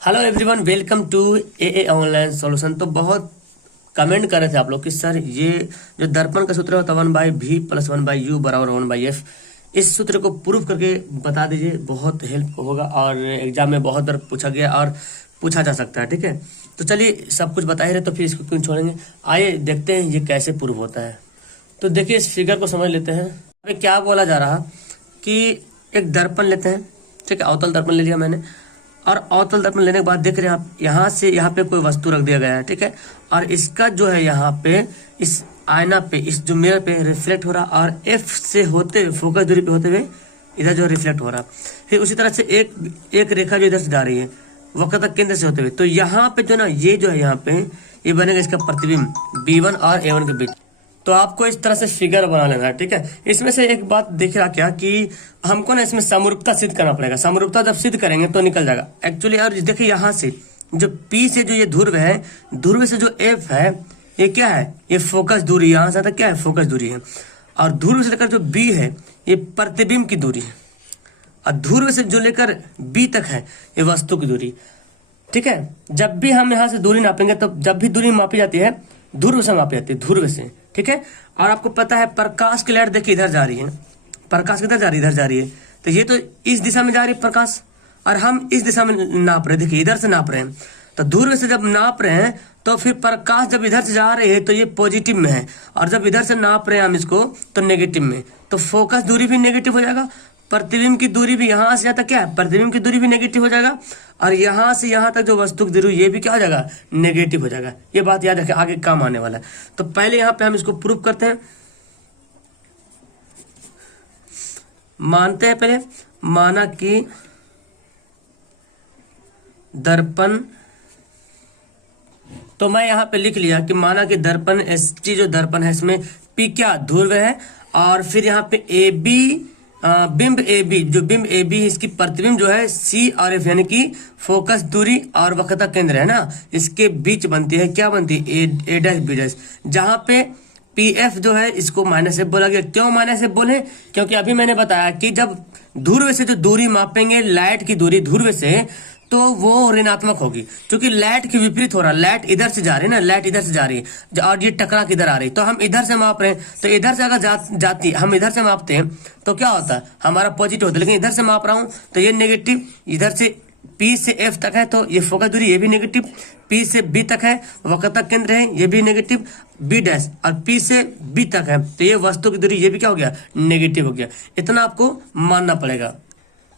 Hello everyone, welcome to a online solution. तो बहुत comment कर रहे थे आप लोग कि सर ये जो दर्पण का सूत्र होता है 1/v + 1/u बराबर 1/f, इस सूत्र को प्रूव करके बता दीजिए, बहुत हेल्प होगा और एग्जाम में बहुत बार पूछा गया और पूछा जा सकता है। ठीक है, तो चलिए सब कुछ बता ही रहे तो फिर इसको क्यों छोड़ेंगे। आइए देखते हैं ये कैसे प्रूव होता है। तो देखिए इस फिगर को समझ लेते हैं। अभी क्या बोला जा रहा कि एक दर्पण लेते हैं, ठीक है, अवतल दर्पण ले लिया मैंने, और अवतल दर्पण लेने के बाद देख रहे हैं आप यहाँ से यहाँ पे कोई वस्तु रख दिया गया है, ठीक है, और इसका जो है यहाँ पे इस आईना पे, इस जो मिरर पे रिफ्लेक्ट हो रहा और एफ से होते हुए फोकस दूरी पे होते हुए इधर जो रिफ्लेक्ट हो रहा। फिर उसी तरह से एक रेखा जो इधर से जा रही है वक्र तक केंद्र से होते हुए, तो यहाँ पे जो ना ये जो है यहाँ पे ये बनेगा इसका प्रतिबिंब B1 और A1 के बीच। तो आपको इस तरह से फिगर बना लेना है, ठीक है। इसमें से एक बात देख रहा क्या कि हमको ना इसमें समरूपता सिद्ध करना पड़ेगा। समरूपता जब सिद्ध करेंगे तो निकल जाएगा एक्चुअली। और देखिए यहाँ से जो P से जो ये ध्रुव है, ध्रुव से जो F है, ये क्या है, ये फोकस दूरी, यहाँ से क्या है, फोकस दूरी है। और ध्रुव से लेकर जो B है ये प्रतिबिंब की दूरी है, और ध्रुव से जो लेकर B तक है ये वस्तु की दूरी। ठीक है, जब भी हम यहाँ से दूरी नापेंगे तो जब भी दूरी मापी जाती है ध्रुव से मापी जाती है, ध्रुव से, ठीक है। और आपको पता है प्रकाश की लहर देखिए इधर जा रही है, प्रकाश किधर जा रही है, इधर जा रही है, तो ये तो इस दिशा में जा रही है प्रकाश, और हम इस दिशा में नाप रहे हैं, देखिए इधर से नाप रहे हैं। तो ध्रुव से जब नाप रहे हैं तो फिर प्रकाश जब इधर से जा रही है तो ये पॉजिटिव में है, और जब इधर से नाप रहे हैं हम इसको तो नेगेटिव में, तो फोकस दूरी भी नेगेटिव हो जाएगा, प्रतिबिंब की दूरी भी यहाँ से यहाँ तक क्या है, प्रतिबिंब की दूरी भी नेगेटिव हो जाएगा, और यहाँ से यहाँ तक जो वस्तु की दूरी ये भी क्या हो जाएगा, नेगेटिव हो जाएगा। ये बात याद रखें, आगे काम आने वाला है। तो पहले यहाँ पे हम इसको प्रूव करते हैं, मानते हैं पहले, माना कि दर्पण, तो मैं यहाँ पे लिख लिया कि माना कि दर्पण ST जो दर्पण है इसमें P क्या ध्रुव है, और फिर यहाँ पे AB बिंब AB, जो बिंब AB इसकी प्रतिबिंब जो है C और F, यानी कि फोकस दूरी और वक्रता केंद्र है ना, इसके बीच बनती है, क्या बनती है, A', B', जहां पे PF जो है इसको -F बोला गया। क्यों -F बोले, क्योंकि अभी मैंने बताया कि जब ध्रुव से जो दूरी मापेंगे, लाइट की दूरी ध्रुव से, तो वो ऋणात्मक होगी, क्योंकि लाइट के विपरीत हो रहा, लाइट इधर से जा रही है ना, लाइट इधर से जा रही है और ये टकरा के इधर आ रही, तो हम इधर से माप रहे हैं, तो इधर से अगर जाती हम इधर से मापते हैं तो क्या होता है, हमारा पॉजिटिव होता है, लेकिन इधर से माप रहा हूं तो ये नेगेटिव, इधर से P से F तक है तो ये फोकस दूरी ये भी नेगेटिव, P से B तक है वक्रता केंद्र है ये भी नेगेटिव, B' और P से B तक है तो ये वस्तु की दूरी ये भी क्या हो गया, नेगेटिव हो गया। इतना आपको मानना पड़ेगा।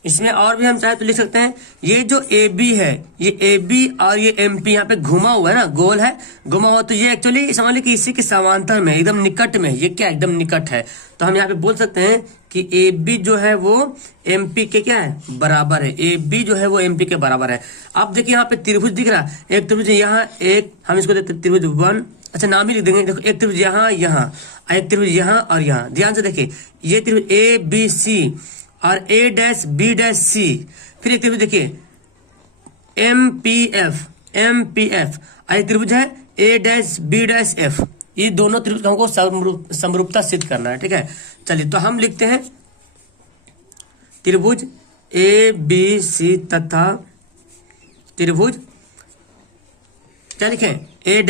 इसमें और भी हम चाहे तो लिख सकते हैं, ये जो AB है, ये AB और ये MP यहाँ पे घुमा हुआ है ना, गोल है, घुमा हुआ, तो ये एक्चुअली समझ लीजिए कि इसी के समांतर में, एकदम निकट में, ये क्या एकदम निकट है, तो हम यहाँ पे बोल सकते हैं कि AB जो है वो MP के क्या है, बराबर है। AB जो है वो MP के बराबर है। अब देखिए यहाँ पे त्रिभुज दिख रहा है, एक त्रिभुज यहाँ, एक हम इसको देते त्रिभुज 1, अच्छा नाम ही लिख देंगे, देखो एक त्रिभुज यहाँ यहाँ, एक त्रिभुज यहाँ और यहाँ, ध्यान से देखिए ये त्रिभुज ABC और A', B', C, फिर एक त्रिभुज देखिए MPF और एक त्रिभुज है A', B', F, ये दोनों त्रिभुज हमको समरूपता सिद्ध करना है, ठीक है। चलिए तो हम लिखते हैं त्रिभुज ABC तथा त्रिभुज, क्या लिखें, A',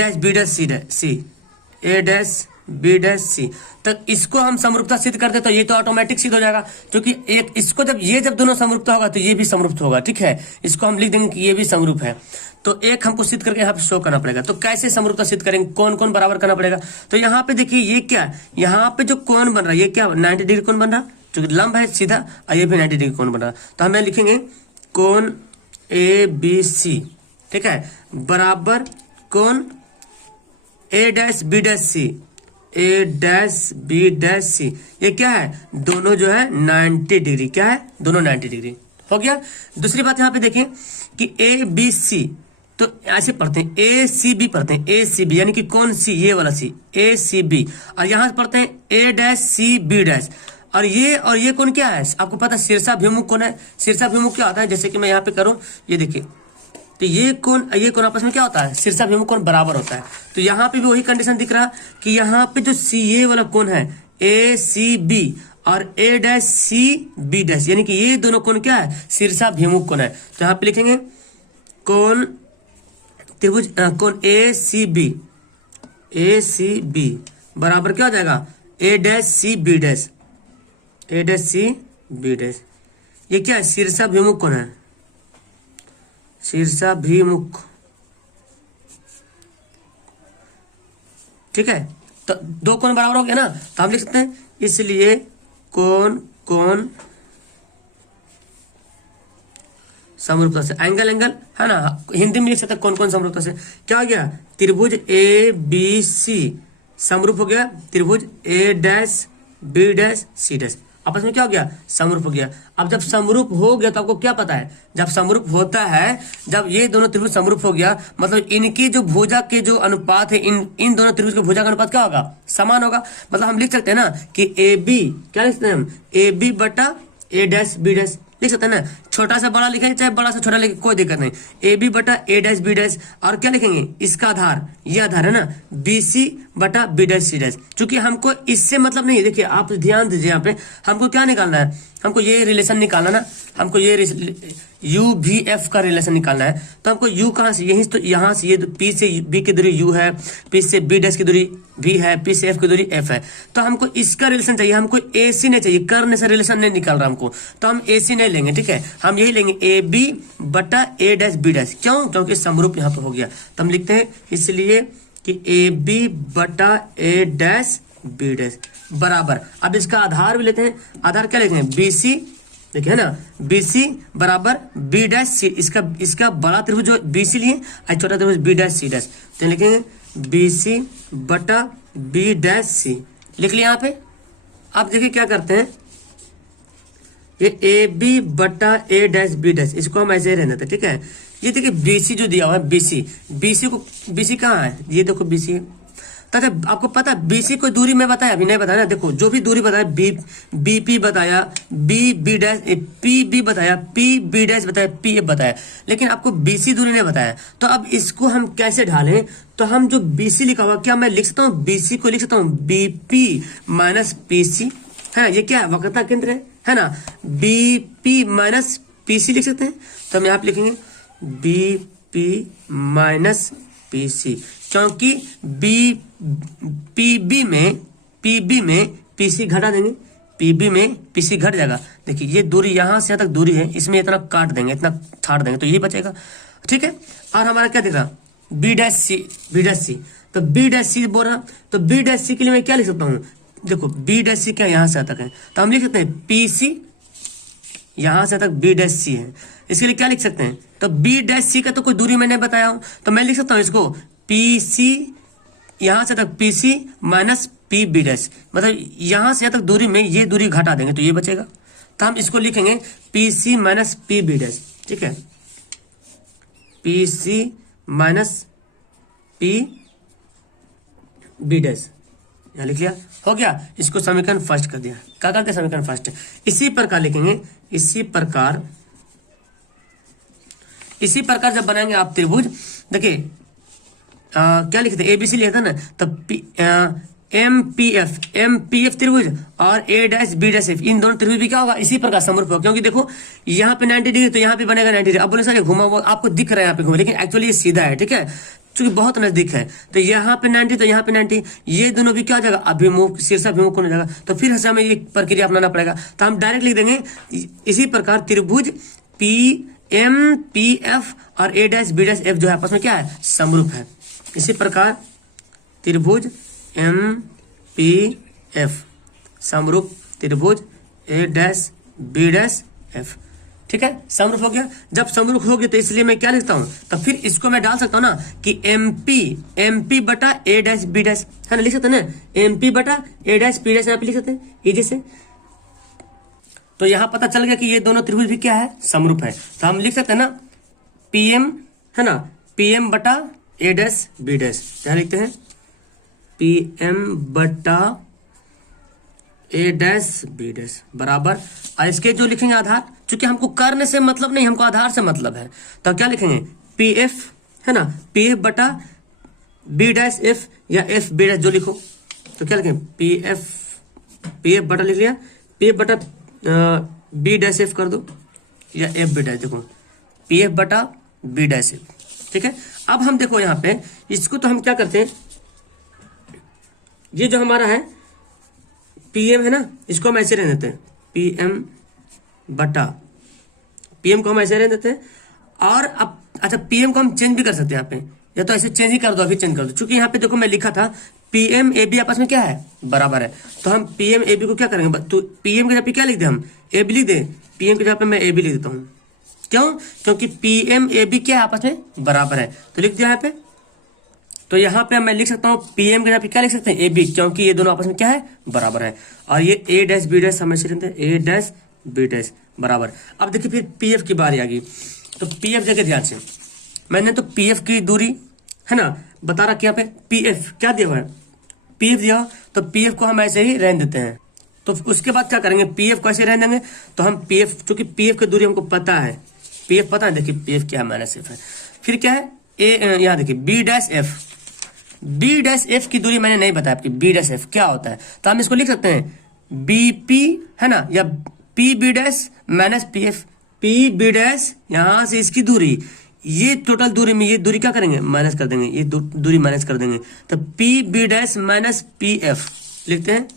B', तक इसको हम समरूपता सिद्ध करते तो ये तो ऑटोमेटिक सिद्ध हो जाएगा, क्योंकि एक इसको जब दोनों समरूपता होगा तो ये भी समरूप होगा, ठीक है। इसको हम लिख देंगे कि ये भी समरूप है, तो एक हमको सिद्ध करके यहाँ पे शो करना पड़ेगा। तो कैसे समरूपता सिद्ध करेंगे, कौन कौन बराबर करना पड़ेगा, तो यहाँ पे देखिए ये क्या, यहाँ पे जो कोण बन रहा है ये क्या 90 डिग्री कोण बन रहा, जो लंब है सीधा, और ये भी 90 डिग्री कोण बन रहा, तो हमें लिखेंगे कोण ABC, ठीक है, बराबर कोण A', B', C, ये क्या है, दोनों जो है 90 डिग्री, क्या है, दोनों 90 डिग्री हो गया। दूसरी बात यहाँ पे देखें कि ABC, तो ऐसे पढ़ते हैं ACB, पढ़ते हैं ACB, यानी कि कौन सी, ये वाला C, ACB, और यहाँ से पढ़ते हैं A', और ये कौन क्या है, आपको पता है शीर्षाभिमुख कौन है, शीर्षाभिमुख क्या होता है, जैसे कि मैं यहाँ पे करूं, ये देखिए, तो ये कौन आपस में क्या होता है, शीर्षाभिमुख कोण बराबर होता है। तो यहाँ पे भी वही कंडीशन दिख रहा कि यहाँ पे जो CA वाला कोण है ACB और A', CB', यानी कि ये दोनों कोण क्या है, शीर्षाभिमुख कोण है। तो यहाँ पे लिखेंगे कोण त्रिभुज कोण ए सी बी बराबर क्या हो जाएगा, ए डैश सी बी डैश, ए डैश सी बी डैश। ये क्या है, शीर्षाभिमुख कोण है, शीर्षाभिमुख, ठीक है। तो दो कोण बराबर हो गया ना, तो हम लिख सकते हैं इसलिए कोण समरूपता से, एंगल है ना, हिंदी में लिख सकते हैं कौन समरूपता से। क्या हो गया, त्रिभुज ए बी सी समरूप हो गया त्रिभुज A dash B dash C dash, आपस में क्या हो गया, समरूप हो गया। अब जब समरूप हो गया तो आपको क्या पता है, जब समरूप होता है, जब ये दोनों त्रिभुज समरूप हो गया, मतलब इनकी जो भुजा के जो अनुपात है, इन दोनों त्रिभुज के भुजा का अनुपात क्या होगा, समान होगा। मतलब हम लिख सकते हैं ना कि ए बी, क्या लिख सकते हैं हम, ए बी बटा ए डैश बी डैश लिख सकते हैं ना, छोटा से बड़ा लिखेंगे चाहे बड़ा से छोटा लिखे कोई दिक्कत नहीं, ए बी बटा ए डैश बी डैश, और क्या लिखेंगे, इसका आधार, ये आधार है ना, बी सी बटा बी डैश सी डैश। चूंकि हमको इससे मतलब नहीं है, देखिए आप ध्यान दीजिए यहाँ पे, हमको क्या निकालना है, हमको ये रिलेशन निकालना ना, हमको ये यू भी एफ का रिलेशन निकालना है। तो हमको यू कहाँ से, यहीं तो यहाँ से, ये पी से बी की दूरी यू है, पी से बी डैश की दूरी भी है, पी से एफ की दूरी एफ है, तो हमको इसका रिलेशन चाहिए, हमको ए सी नहीं चाहिए, करने से रिलेशन नहीं निकाल रहा हमको, तो हम ए सी नहीं लेंगे, ठीक है, हम यही लेंगे ए बी बटा ए डैश बी डैश। क्यों, क्योंकि समरूप यहाँ पे हो गया, तो हम लिखते हैं इसलिए कि ए बी बटा ए डैश बी डैश बराबर, अब इसका आधार भी लेते हैं, आधार क्या लेते हैं, बी सी, देखिए ना, बी सी बराबर बी डैश सी, इसका बड़ा त्रिभुज जो बी सी लिए और छोटा त्रिभुज बी डैश सी डैश, तो लिखेंगे बी सी बटा बी डैश सी, लिख लिया यहाँ पे। अब देखिए क्या करते हैं, ये ए बी बटा ए डैश बी डैश, इसको हम ऐसे ही रहने देते, ठीक है। ये देखिए बी सी जो दिया हुआ है, बी सी कहाँ है, ये देखो बी सी, तथा आपको पता है बीसी कोई दूरी में बताया, अभी नहीं बताया ना, देखो जो भी दूरी बताया, बी पी बताया, बी डैश पी बी बताया, पी बी डैश बताया, पी एफ बताया, लेकिन आपको बीसी दूरी नहीं बताया। तो अब इसको हम कैसे ढालें, तो हम जो बीसी लिखा हुआ, क्या मैं लिख सकता हूँ, बीसी को लिख सकता हूँ बीपी माइनस पीसी, है ये क्या है, वक्रता केंद्र है ना, बीपी माइनस पीसी लिख सकते हैं। तो हम यहाँ पे लिखेंगे बीपी माइनस पीसी, क्योंकि पीबी में पीसी घटा देंगे, पीबी में पीसी घट जाएगा। देखिए ये दूरी यहां से यहाँ तक दूरी है, इसमें इतना काट देंगे, इतना छाट देंगे, तो ये बचेगा, ठीक है। और हमारा क्या दिख रहा, बी डैश सी, तो बी डैश सी बोल रहा, तो बी डैश सी के लिए मैं क्या लिख सकता हूँ, देखो बी डैश सी क्या यहां से तक है, तो हम लिख सकते हैं पीसी यहां से तक बी डैश सी है, इसके लिए क्या लिख सकते हैं, तो बी डैश सी का तो कोई दूरी मैंने बताया हूं, तो मैं लिख सकता हूं इसको पीसी यहां से तक PC minus P B dash, मतलब यहां से तक दूरी में ये दूरी घटा देंगे तो ये बचेगा, तो हम इसको लिखेंगे PC minus P B dash, ठीक है, PC minus P B dash, यहां लिख लिया, हो गया। इसको समीकरण फर्स्ट कर दिया, क्या करते समीकरण फर्स्ट, इसी प्रकार लिखेंगे, इसी प्रकार जब बनाएंगे आप त्रिभुज, देखिए क्या लिखते हैं, एबीसी लिखा था ना, तो एम पी एफ त्रिभुज और ए डैश बी डैश एफ, इन दोनों त्रिभुज भी क्या होगा, इसी प्रकार समरूप होगा, क्योंकि देखो यहाँ पे 90 डिग्री तो यहाँ पे बनेगा 90 डिग्री। अब बोले सर घुमा हुआ आपको दिख रहा है यहाँ पे घुमा, लेकिन एक्चुअली ये सीधा है, ठीक है, क्योंकि बहुत नजदीक है, तो यहाँ पे 90 तो यहाँ पे 90, ये दोनों भी क्या हो जाएगा, अभिमुख, शीर्षाभिमुख हो जाएगा, तो फिर हमें ये प्रक्रिया अपनाना पड़ेगा, तो हम डायरेक्ट लिख देंगे इसी प्रकार त्रिभुज पी एम पी एफ और ए डैश बी डैश एफ जो है आपस में क्या है, समरूप है। इसी प्रकार त्रिभुज एम पी एफ समरूप त्रिभुज A dash B dash F, ठीक है, समरूप हो गया। जब समरूप हो गया तो इसलिए मैं क्या लिखता हूं, तो फिर इसको मैं डाल सकता हूं ना कि एमपी बटा ए डैश बी डैश, है ना, लिख सकते हैं ना, एमपी बटा ए डैश बी डैश यहाँ पे लिख सकते हैं इजी से। तो यहां पता चल गया कि ये दोनों त्रिभुज भी क्या है, समरूप है, तो हम लिख सकते हैं ना पीएम, है ना, पीएम बटा ए डैश बी डैश, क्या लिखते हैं, पीएम बटा ए डैश बी डैश बराबर, और इसके जो लिखेंगे आधार, चूंकि हमको करने से मतलब नहीं, हमको आधार से मतलब है, तो क्या लिखेंगे पी एफ, है ना, पी एफ बटा बी डैश एफ या एफ बी डैश जो लिखो, तो क्या लिखेंगे पी एफ बटा लिख लिया, पी एफ बटा बी डैश एफ कर दो या एफ बी डैश, देखो पी एफ बटा बी डैश एफ। ठीक है, अब हम देखो यहाँ पे इसको तो हम क्या करते हैं, ये जो हमारा है पीएम है ना, इसको हम ऐसे रहने देते हैं, पीएम बटा पीएम को हम ऐसे रहने देते हैं। और अब अच्छा, पीएम को हम चेंज भी कर सकते हैं यहाँ पे, या तो ऐसे चेंज ही कर दो, अभी चेंज कर दो, क्योंकि यहाँ पे देखो मैं लिखा था पीएम ए बी आपस में क्या है, बराबर है। तो हम पीएम ए बी को क्या करेंगे, तो पीएम के जगह पे क्या लिख दे, हम ए बी लिख दे, पीएम के जगह पे मैं ए बी लिख देता हूँ। क्यों, क्योंकि पीएम ए बी क्या है, आपस में बराबर है, तो लिख दिया यहाँ पे। तो यहाँ पे मैं लिख सकता हूँ पीएम के यहाँ पे क्या लिख सकते हैं, ए बी, क्योंकि ये दोनों आपस में क्या है, बराबर है। और ये ए डैश बी डैश हमेशा रहते हैं, ए डैश बी डैश बराबर। अब देखिए फिर पीएफ की बारी आ गई, तो पीएफ जगह ध्यान से, मैंने तो पीएफ की दूरी है ना बता रखी, यहाँ पे पीएफ क्या दिया हुआ है, पीएफ दिया, तो पीएफ को हम ऐसे ही रहने देते हैं। तो उसके बाद क्या करेंगे, पीएफ को ऐसे रहने देंगे, तो हम पीएफ, चूंकि पीएफ की दूरी हमको पता है, पीएफ पता है, देखिए पीएफ क्या है, माइनस एफ है। फिर क्या है, ए यहाँ देखिए B dash F, B dash F की दूरी मैंने नहीं बताया आपकी, बी डैश एफ क्या होता है, तो हम इसको लिख सकते हैं बीपी है ना, या P B dash minus P F, P B dash यहां से इसकी दूरी, ये टोटल दूरी में ये दूरी क्या करेंगे, माइनस कर देंगे, ये दूरी माइनस कर देंगे, तो P B dash minus P F लिखते हैं,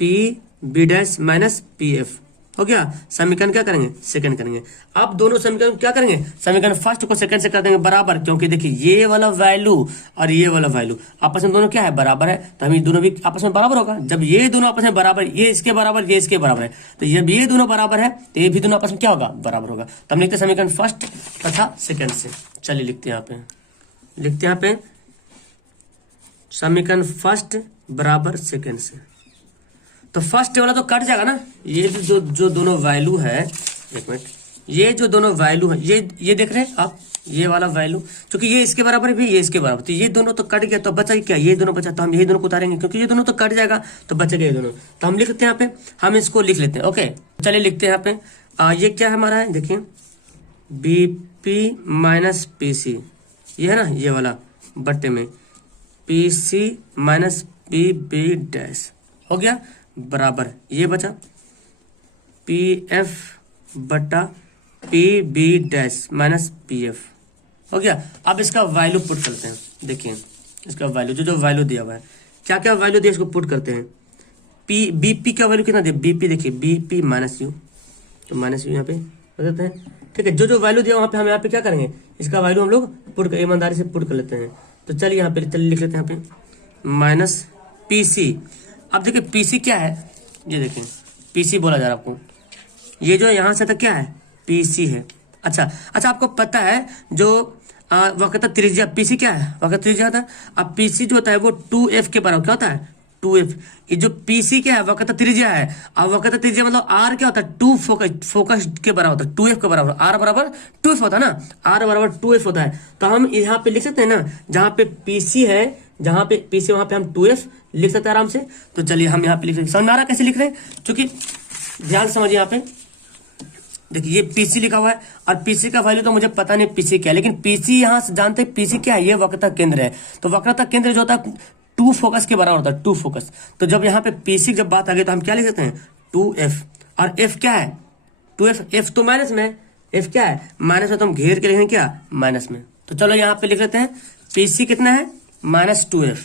P B dash minus P F हो गया। समीकरण क्या करेंगे, सेकंड करेंगे। अब दोनों समीकरण क्या करेंगे, समीकरण फर्स्ट को सेकंड से कर देंगे बराबर, क्योंकि देखिए ये वाला वैल्यू और ये वाला वैल्यू आपस में दोनों क्या है, बराबर है, तो हम ये दोनों भी आपस में बराबर होगा। जब ये दोनों आपस में बराबर, ये इसके बराबर, ये इसके बराबर है, तो जब ये दोनों बराबर है तो ये भी दोनों आपस में क्या होगा, बराबर होगा। तो हम लिखते हैं समीकरण फर्स्ट तथा सेकंड से। चलिए लिखते हैं यहाँ पे, लिखते हैं यहाँ पे समीकरण फर्स्ट बराबर सेकंड से। तो फर्स्ट वाला तो कट जाएगा ना, ये जो दोनों वैल्यू है, एक मिनट, ये जो दोनों वैल्यू है, ये देख रहे हैं आप, ये वाला वैल्यू, क्योंकि ये इसके बराबर है भी, ये इसके बराबर, तो ये दोनों तो कट गया, तो बचा क्या, ये दोनों बचा, तो हम यही दोनों को उतारेंगे, क्योंकि ये दोनों तो कट जाएगा, तो बचेगा ये दोनों, तो हम लिख लेते हैं यहाँ पे, हम इसको लिख लेते हैं। ओके, चलिए लिखते हैं यहाँ पे, ये क्या है हमारा है, देखिए बीपी माइनस पीसी, ये है ना ये वाला, बट्टे में PC minus P B dash हो गया, बराबर ये बचा पी एफ बटा P B dash minus P F हो गया। अब इसका वैल्यू पुट करते हैं, देखिए इसका वैल्यू जो वैल्यू दिया हुआ है, क्या क्या वैल्यू दिया, इसको पुट करते हैं। पी बीपी का वैल्यू कितना दिया, बीपी देखिए बीपी माइनस यू, तो माइनस यू यहाँ पे बताते हैं। ठीक है, जो वैल्यू दिया वहाँ पे हम यहाँ पे क्या करेंगे, इसका वैल्यू हम लोग पुट कर, ईमानदारी से पुट कर लेते हैं। तो चलिए यहाँ पे चलिए लिख लेते हैं यहाँ पे माइनस पीसी। अब देखिए पीसी क्या है, ये देखिए पीसी बोला जा रहा है आपको, ये जो यहाँ से तक क्या है, पीसी है। अच्छा, आपको पता है जो वक्रता त्रिज्या, पीसी क्या है, वक्रता त्रिज्या होता है। अब पीसी जो होता है वो 2f के बराबर क्या होता है, 2f। ये जो पीसी क्या है, वक्रता त्रिज्या है। अब वक्रता त्रिज्या मतलब r क्या होता है, 2 फोकस के बराबर होता है, 2f के बराबर, r बराबर 2f होता है ना, r बराबर 2f होता है। तो हम यहाँ पे लिख सकते हैं ना, जहाँ पे पीसी है, जहाँ पे पीसी वहां पे हम 2f लिख सकते हैं आराम से। तो चलिए हम यहाँ पे लिख सकते हैं, समझ में आ रहा कैसे लिख रहे हैं, क्योंकि ध्यान समझिए यहाँ पे देखिए ये पीसी लिखा हुआ है, और पीसी का वैल्यू तो मुझे पता नहीं पीसी क्या है, लेकिन पीसी यहाँ से जानते हैं पीसी क्या है, ये वक्रता केंद्र है। तो वक्रता केंद्र जो होता है 2 फोकस के बराबर होता है, 2 फोकस। तो जब यहाँ पे पीसी जब बात आ गई तो हम क्या लिख सकते हैं, 2f, और f क्या है 2f, f तो माइनस में, f क्या है माइनस में, तो हम घेर के लिखेंगे क्या, माइनस में। तो चलो यहाँ पे लिख लेते हैं पीसी कितना है, माइनस 2f,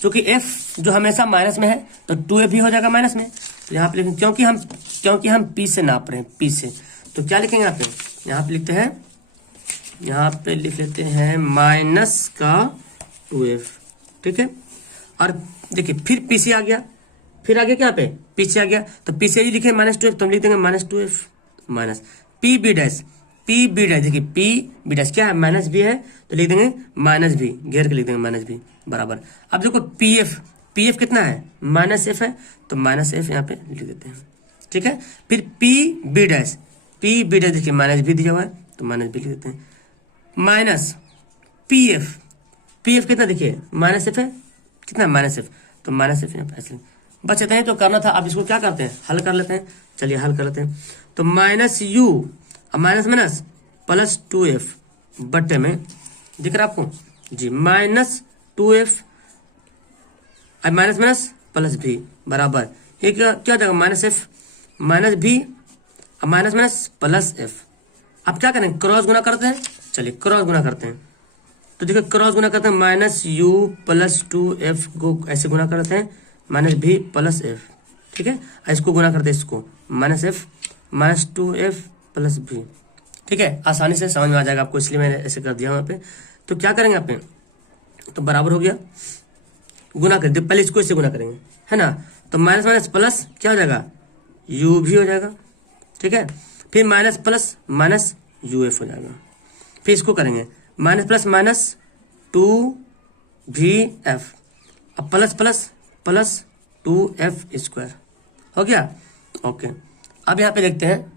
क्योंकि f जो हमेशा माइनस में है तो 2f भी हो जाएगा माइनस में। तो यहाँ पे लिखेंगे, क्योंकि हम p से नाप रहे हैं, p से, तो क्या लिखेंगे यहाँ पे लिखते हैं, यहाँ पे लिख लेते हैं माइनस का 2f। ठीक है, और देखिए फिर पीसी आ गया, फिर आ गया क्या पे पीसी आ गया, तो पीसी लिखे माइनस 2f, तो हम लिख देंगे minus 2f minus P B dash, P B dash, देखिए पी बी डैश क्या है, माइनस बी है, तो लिख देंगे माइनस बी, घेर के लिख देंगे माइनस बी बराबर। अब देखो पी एफ कितना है, माइनस एफ है, तो माइनस एफ यहाँ पे लिख देते हैं। ठीक है, फिर पी बी डैश देखिए माइनस बी दिया हुआ है, तो माइनस बी लिख देते हैं, माइनस पी एफ कितना देखिए माइनस एफ है, कितना माइनस एफ, तो माइनस एफ यहाँ पे ऐसे बचते हैं। तो करना था, अब इसको क्या करते हैं, हल कर लेते हैं। चलिए हल कर लेते हैं, तो माइनस यू, अब माइनस माइनस प्लस 2f बट्टे में, दिख रहा आपको जी, माइनस 2f, अब माइनस माइनस प्लस भी बराबर, ये क्या हो जाएगा, माइनस एफ माइनस भी, अब माइनस माइनस प्लस एफ। अब क्या करें, क्रॉस गुना करते हैं, चलिए क्रॉस गुना करते हैं। तो देखिए क्रॉस गुना करते हैं, माइनस यू प्लस 2f को ऐसे गुना करते हैं माइनस भी प्लस एफ, ठीक है। इसको गुना करते हैं इसको minus F minus 2f plus भी, ठीक है। आसानी से समझ में आ जाएगा आपको, इसलिए मैंने ऐसे कर दिया वहाँ पे। तो क्या करेंगे आप, तो बराबर हो गया, गुना कर दे, पहले इसको इससे गुना करेंगे, है ना। तो माइनस माइनस प्लस क्या हो जाएगा, यू भी हो जाएगा, ठीक है। फिर minus plus minus U F हो जाएगा। फिर इसको करेंगे माइनस प्लस माइनस 2vf, अब plus plus plus 2f square हो गया, ओके। अब यहाँ पे देखते हैं,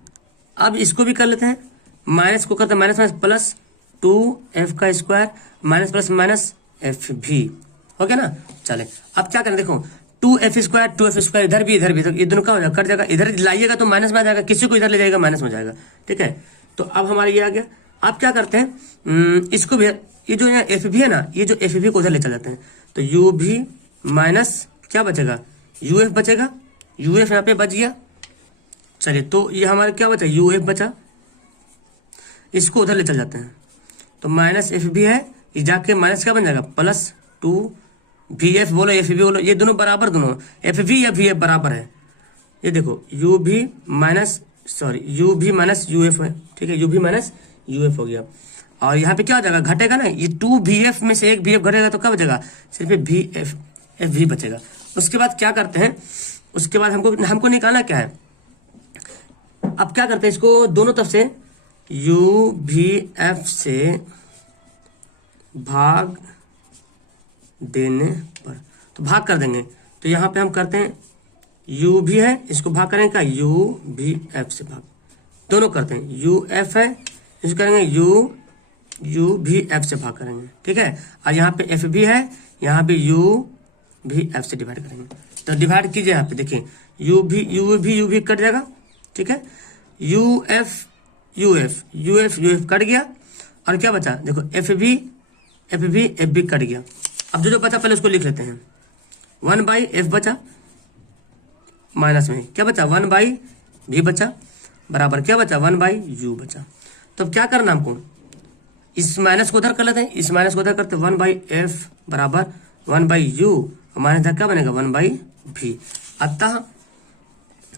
अब इसको भी कर लेते हैं, माइनस को करते हैं माइनस माइनस प्लस 2f का square minus plus minus F भी हो गया ना। चले अब क्या करें, देखो 2f स्क्वायर इधर भी तो ये दोनों का हो जाएगा, कट जाएगा, इधर लाइएगा तो माइनस में आ जाएगा, किसी को इधर ले जाएगा माइनस में जाएगा, ठीक है। तो अब हमारा ये आ गया। अब क्या करते हैं, इसको भी, ये जो यहाँ एफ भी है ना, ये जो एफ भी को उधर ले चल जाते हैं, तो यू भी माइनस क्या बचेगा, यू एफ बचेगा, यू एफ यहाँ पे बच गया। चलिए तो ये हमारा क्या बचा, यू एफ बचा, इसको उधर ले चल जाते हैं, तो माइनस एफ भी है, ये जाके माइनस क्या बन जाएगा, प्लस 2vf बोलो एफ भी बोलो, ये दोनों बराबर, दोनों एफ भी या वी एफ बराबर है। ये देखो यू भी माइनस यू एफ है, ठीक है, यू भी माइनस यू एफ हो गया। और यहाँ पे क्या हो जाएगा, घटेगा ना, ये 2vf में से एक vf घटेगा तो क्या बचेगा, सिर्फ एफ भी बचेगा। उसके बाद क्या करते हैं, उसके बाद हमको निकालना क्या है, अब क्या करते हैं, इसको दोनों तरफ से vf से भाग देने पर, तो भाग कर देंगे। तो यहाँ पे हम करते हैं, u भी है, इसको भाग करेंगे क्या, vf से भाग, दोनों करते हैं, uf है, इसको करेंगे vf से भाग करेंगे, ठीक है। और यहाँ पे f भी है, यहाँ पे vf से डिवाइड करेंगे। तो डिवाइड कीजिए, यहाँ पे देखिए u भी कट जाएगा, ठीक है, uf कट गया, और क्या बचा, देखो f भी कट गया। अब जो बचा पहले उसको लिख लेते हैं, 1/f बचा, माइनस में क्या बचा, 1/v बचा, बराबर क्या बचा, 1/u बचा। तो अब क्या करना हमको, इस माइनस को उधर कर लेते हैं, इस माइनस को उधर करते हैं, 1/f बराबर 1/u, हमारे इधर क्या बनेगा, 1/v। अतः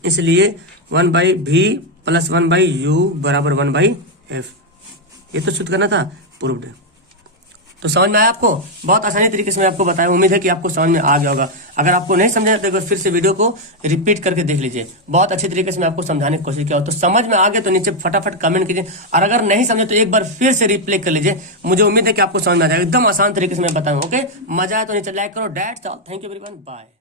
इसलिए 1/v प्लस 1/u बराबर 1/f, ये तो शुद्ध करना था, प्रूव्ड है। तो समझ में आया आपको, बहुत आसानी तरीके से मैं आपको बताया, उम्मीद है कि आपको समझ में आ गया होगा। अगर आपको नहीं समझा तो एक बार फिर से वीडियो को रिपीट करके देख लीजिए, बहुत अच्छी तरीके से मैं आपको समझाने की कोशिश किया हो। तो समझ में आ गया तो नीचे फटाफट कमेंट कीजिए, और अगर नहीं समझे तो एक बार फिर से रिप्ले कर लीजिए, मुझे उम्मीद है कि आपको समझ में आ जाएगा, एकदम आसान तरीके से मैं बताऊँ, ओके। मजा आया तो नीचे लाइक करो, that's all, thank you everyone, bye.